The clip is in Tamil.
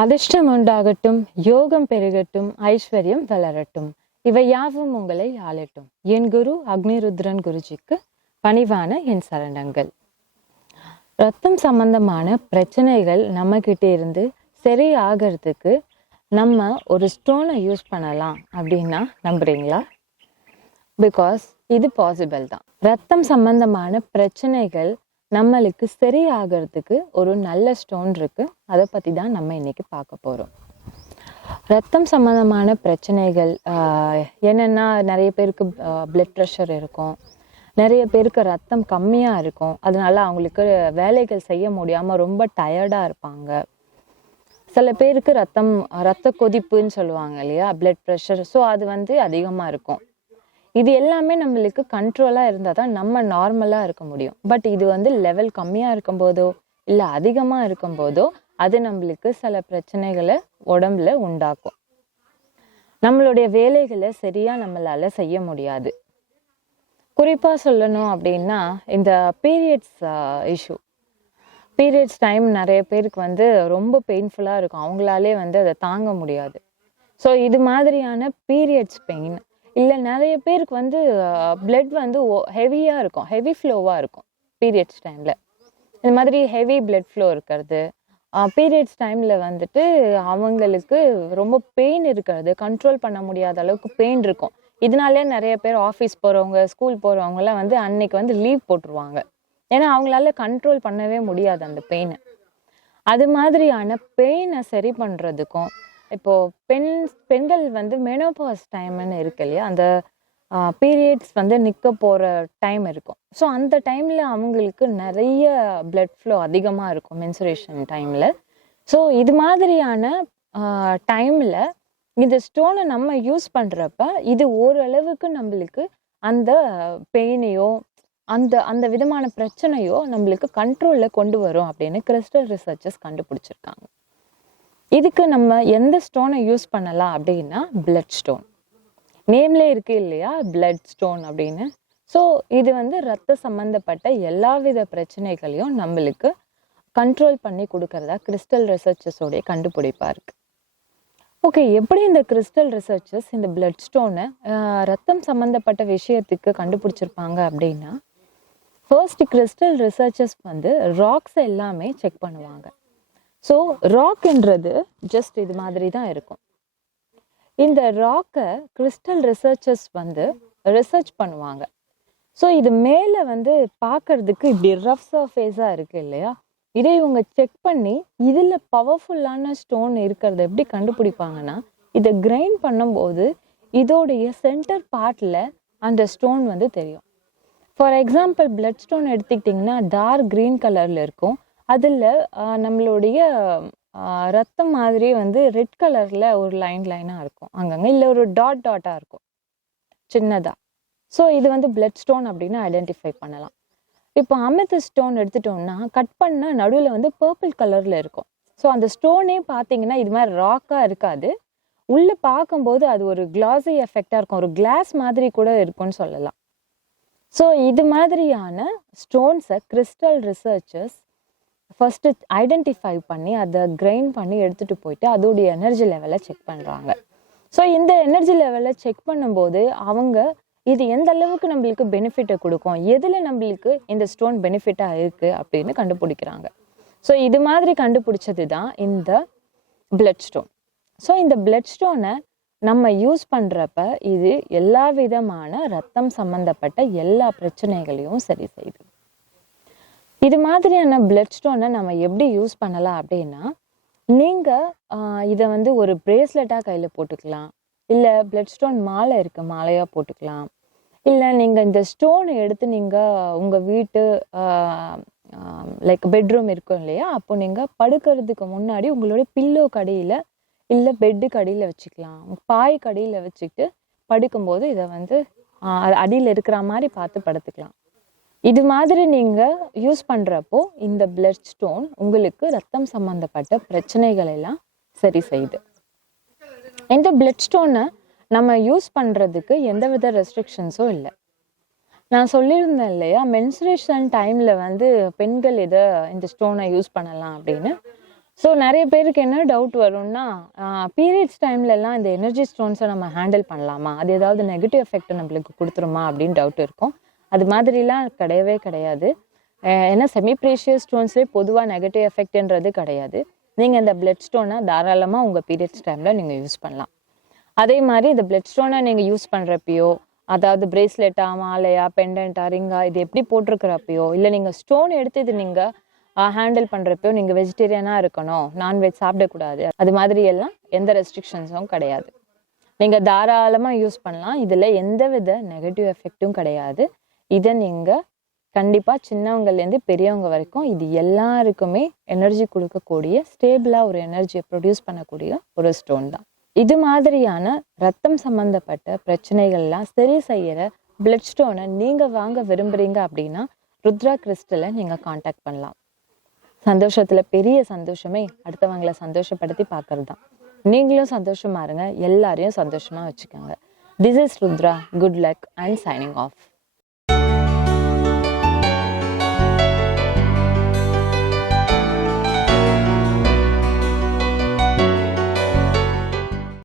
அதிர்ஷ்டம் உண்டாகட்டும், யோகம் பெருகட்டும், ஐஸ்வர்யம் வளரட்டும், இவை யாவும் உங்களை ஆளட்டும். என் குரு அக்னிருத்ரன் குருஜிக்கு பணிவான என் சரணங்கள். ரத்தம் சம்பந்தமான பிரச்சனைகள் நம்ம கிட்ட இருந்து சரி ஆகிறதுக்கு நம்ம ஒரு ஸ்டோனை யூஸ் பண்ணலாம் அப்படின்னா நம்புறீங்களா? பிகாஸ் இது பாசிபிள் தான். ரத்தம் சம்பந்தமான பிரச்சனைகள் நம்மளுக்கு சரி ஆகிறதுக்கு ஒரு நல்ல ஸ்டோன் இருக்கு. அதை பத்தி தான் நம்ம இன்னைக்கு பார்க்க போறோம். ரத்தம் சம்பந்தமான பிரச்சனைகள் என்னன்னா, நிறைய பேருக்கு பிளட் ப்ரெஷர் இருக்கும், நிறைய பேருக்கு ரத்தம் கம்மியா இருக்கும், அதனால அவங்களுக்கு வேலைகள் செய்ய முடியாம ரொம்ப டயர்டா இருப்பாங்க. சில பேருக்கு ரத்த கொதிப்புன்னு சொல்லுவாங்க இல்லையா, பிளட் ப்ரெஷர். ஸோ அது அதிகமா இருக்கும். இது எல்லாமே நம்மளுக்கு கண்ட்ரோலா இருந்தால் தான் நம்ம நார்மலா இருக்க முடியும். பட் இது லெவல் கம்மியா இருக்கும் போதோ இல்லை அதிகமா இருக்கும் போதோ அது நம்மளுக்கு சில பிரச்சனைகளை உடம்புல உண்டாக்கும். நம்மளுடைய வேலைகளை சரியா நம்மளால செய்ய முடியாது. குறிப்பா சொல்லணும் அப்படின்னா, இந்த பீரியட்ஸ் இஷ்யூ, பீரியட்ஸ் டைம் நிறைய பேருக்கு ரொம்ப பெயின்ஃபுல்லா இருக்கும். அவங்களாலே அதை தாங்க முடியாது. ஸோ இது மாதிரியான பீரியட்ஸ் பெயின், இல்லை நிறைய பேருக்கு பிளட் ஹெவியா இருக்கும், ஹெவி ஃப்ளோவா இருக்கும் பீரியட்ஸ் டைம்ல. இந்த மாதிரி ஹெவி பிளட் ஃப்ளோ இருக்கிறது, பீரியட்ஸ் டைம்ல அவங்களுக்கு ரொம்ப பெயின் இருக்கிறது, கண்ட்ரோல் பண்ண முடியாத அளவுக்கு பெயின் இருக்கும். இதனாலே நிறைய பேர் ஆஃபீஸ் போறவங்க, ஸ்கூல் போறவங்கலாம் அன்னைக்கு லீவ் போட்டுருவாங்க. ஏன்னா அவங்களால கண்ட்ரோல் பண்ணவே முடியாது அந்த பெயினை. அது மாதிரியான பெயினை சரி பண்றதுக்கும், இப்போ பெண்கள் மெனோபாஸ் டைம்னு இருக்கு இல்லையா, அந்த பீரியட்ஸ் நிற்க போற டைம் இருக்கும். ஸோ அந்த டைம்ல அவங்களுக்கு நிறைய பிளட் ஃப்ளோ அதிகமா இருக்கும் மென்சுரேஷன் டைம்ல. ஸோ இது மாதிரியான டைம்ல இந்த ஸ்டோனை நம்ம யூஸ் பண்றப்ப இது ஓரளவுக்கு நம்மளுக்கு அந்த பெயினையோ அந்த அந்த விதமான பிரச்சனையோ நம்மளுக்கு கண்ட்ரோல்ல கொண்டு வரும் அப்படின்னு கிறிஸ்டல் ரிசர்ச்சர்ஸ் கண்டுபிடிச்சிருக்காங்க. இதுக்கு நம்ம எந்த ஸ்டோனை யூஸ் பண்ணலாம் அப்படின்னா, பிளட் ஸ்டோன். நேம்லே இருக்கு இல்லையா, பிளட் ஸ்டோன் அப்படின்னு. ஸோ இது ரத்த சம்பந்தப்பட்ட எல்லாவித பிரச்சனைகளையும் நம்மளுக்கு கண்ட்ரோல் பண்ணி கொடுக்கறதா கிறிஸ்டல் ரிசர்ச்சர்ஸோடைய கண்டுபிடிப்பா இருக்கு. ஓகே, எப்படி இந்த கிறிஸ்டல் ரிசர்ச்சர்ஸ் இந்த பிளட் ஸ்டோனை ரத்தம் சம்பந்தப்பட்ட விஷயத்துக்கு கண்டுபிடிச்சிருப்பாங்க அப்படின்னா, ஃபர்ஸ்ட் கிறிஸ்டல் ரிசர்ச்சர்ஸ் ராக்ஸ் எல்லாமே செக் பண்ணுவாங்க. ஸோ ராக்ன்றது ஜஸ்ட் இது மாதிரி தான் இருக்கும். இந்த ராக்கை கிறிஸ்டல் ரிசர்ச்சர்ஸ் ரிசர்ச் பண்ணுவாங்க. ஸோ இது மேலே பார்க்கறதுக்கு இப்படி ரஃப் சர்ஃபேஸாக இருக்கு இல்லையா, இதை இவங்க செக் பண்ணி இதில் பவர்ஃபுல்லான ஸ்டோன் இருக்கிறத எப்படி கண்டுபிடிப்பாங்கன்னா, இதை கிரைண்ட் பண்ணும்போது இதோடைய சென்டர் பார்ட்டில் அந்த ஸ்டோன் தெரியும். ஃபார் எக்ஸாம்பிள், பிளட் ஸ்டோன் எடுத்துக்கிட்டிங்கன்னா டார்க் க்ரீன் கலரில் இருக்கும். அதில் நம்மளுடைய ரத்தம் மாதிரி ரெட் கலரில் ஒரு லைனாக இருக்கும் அங்கங்கே, இல்லை ஒரு டாட்டாக இருக்கும் சின்னதாக. ஸோ இது பிளட் ஸ்டோன் அப்படின்னு ஐடென்டிஃபை பண்ணலாம். இப்போ அமெத்திஸ்ட் ஸ்டோன் எடுத்துட்டோம்னா கட் பண்ணால் நடுவில் பர்பிள் கலரில் இருக்கும். ஸோ அந்த ஸ்டோனே பார்த்தீங்கன்னா இது மாதிரி ராக்காக இருக்காது, உள்ளே பார்க்கும்போது அது ஒரு கிளாஸி எஃபெக்டாக இருக்கும், ஒரு கிளாஸ் மாதிரி கூட இருக்கும்னு சொல்லலாம். ஸோ இது மாதிரியான ஸ்டோன்ஸை கிறிஸ்டல் ரிசர்ச்சர்ஸ் ஃபர்ஸ்ட் ஐடென்டிஃபை பண்ணி அதை கிரைண்ட் பண்ணி எடுத்துகிட்டு போயிட்டு அதோடைய எனர்ஜி லெவலை செக் பண்ணுறாங்க. ஸோ இந்த எனர்ஜி லெவலை செக் பண்ணும்போது அவங்க இது எந்த அளவுக்கு நம்மளுக்கு பெனிஃபிட்டை கொடுக்கும், எதில் நம்மளுக்கு இந்த ஸ்டோன் பெனிஃபிட்டாக இருக்குது அப்படின்னு கண்டுபிடிக்கிறாங்க. ஸோ இது மாதிரி கண்டுபிடிச்சது தான் இந்த பிளட் ஸ்டோன். ஸோ இந்த பிளட் ஸ்டோனை நம்ம யூஸ் பண்ணுறப்ப இது எல்லா விதமான ரத்தம் சம்மந்தப்பட்ட எல்லா பிரச்சனைகளையும் சரி செய்யுது. இது மாதிரியான பிளட் ஸ்டோனை நம்ம எப்படி யூஸ் பண்ணலாம் அப்படின்னா, நீங்கள் இதை ஒரு பிரேஸ்லெட்டாக கையில் போட்டுக்கலாம், இல்லை பிளட் ஸ்டோன் மாலை இருக்குது மாலையாக போட்டுக்கலாம், இல்லை நீங்கள் இந்த ஸ்டோனை எடுத்து நீங்கள் உங்கள் வீட்டு லைக் பெட்ரூம் இருக்கும் இல்லையா, அப்போ நீங்கள் படுக்கிறதுக்கு முன்னாடி உங்களுடைய பில்லோ கடியில் இல்லை பெட்டு கடியில் வச்சுக்கலாம், பாய் கடியில் வச்சுக்கிட்டு படுக்கும்போது இதை அடியில் இருக்கிற மாதிரி பார்த்து படுத்துக்கலாம். இது மாதிரி நீங்கள் யூஸ் பண்ணுறப்போ இந்த பிளட் ஸ்டோன் உங்களுக்கு ரத்தம் சம்மந்தப்பட்ட பிரச்சனைகள் எல்லாம் சரி செய்யுது. இந்த பிளட் ஸ்டோனை நம்ம யூஸ் பண்ணுறதுக்கு எந்தவித ரெஸ்ட்ரிக்ஷன்ஸும் இல்லை. நான் சொல்லியிருந்தேன் இல்லையா, மென்சுரேஷன் டைமில் பெண்கள் இந்த ஸ்டோனை யூஸ் பண்ணலாம் அப்படின்னு. ஸோ நிறைய பேருக்கு என்ன டவுட் வரும்னா, பீரியட்ஸ் டைம்லலாம் இந்த எனர்ஜி ஸ்டோன்ஸை நம்ம ஹேண்டில் பண்ணலாமா, அது ஏதாவது நெகட்டிவ் எஃபெக்ட் நம்மளுக்கு கொடுத்துருமா அப்படின்னு டவுட் இருக்கும். அது மாதிரிலாம் கிடையவே கிடையாது. ஏன்னா செமி ப்ரீஷியஸ் ஸ்டோன்ஸ்லேயே பொதுவாக நெகட்டிவ் எஃபெக்ட்ன்றது கிடையாது. நீங்கள் இந்த பிளட் ஸ்டோனை தாராளமாக உங்கள் பீரியட்ஸ் டைமில் நீங்கள் யூஸ் பண்ணலாம். அதே மாதிரி இந்த பிளட் ஸ்டோனை நீங்கள் யூஸ் பண்ணுறப்பையோ, அதாவது பிரேஸ்லெட்டா, மாலையா, பெண்டன்ட்டா, ரிங்கா, இது எப்படி போட்டிருக்கிறப்பையோ, இல்லை நீங்கள் ஸ்டோன் எடுத்து இது நீங்கள் ஹேண்டில் பண்ணுறப்போ நீங்கள் வெஜிடேரியனாக இருக்கணும், நான்வெஜ் சாப்பிடக்கூடாது, அது மாதிரி எல்லாம் எந்த ரெஸ்ட்ரிக்ஷன்ஸும் கிடையாது. நீங்கள் தாராளமாக யூஸ் பண்ணலாம். இதில் எந்த வித நெகட்டிவ் எஃபெக்டும் கிடையாது. இதை நீங்கள் கண்டிப்பாக சின்னவங்கலேருந்து பெரியவங்க வரைக்கும் இது எல்லாருக்குமே எனர்ஜி கொடுக்கக்கூடிய, ஸ்டேபிளாக ஒரு எனர்ஜியை ப்ரொடியூஸ் பண்ணக்கூடிய ஒரு ஸ்டோன் தான். இது மாதிரியான ரத்தம் சம்மந்தப்பட்ட பிரச்சனைகள்லாம் சரி செய்கிற பிளட் ஸ்டோனை நீங்கள் வாங்க விரும்புகிறீங்க அப்படின்னா ருத்ரா கிறிஸ்டலை நீங்கள் காண்டாக்ட் பண்ணலாம். சந்தோஷத்தில் பெரிய சந்தோஷமே அடுத்தவங்களை சந்தோஷப்படுத்தி பார்க்கறது தான். நீங்களும் சந்தோஷமா இருங்க, எல்லாரையும் சந்தோஷமாக வச்சுக்கோங்க. This is Rudra. Good luck and signing off.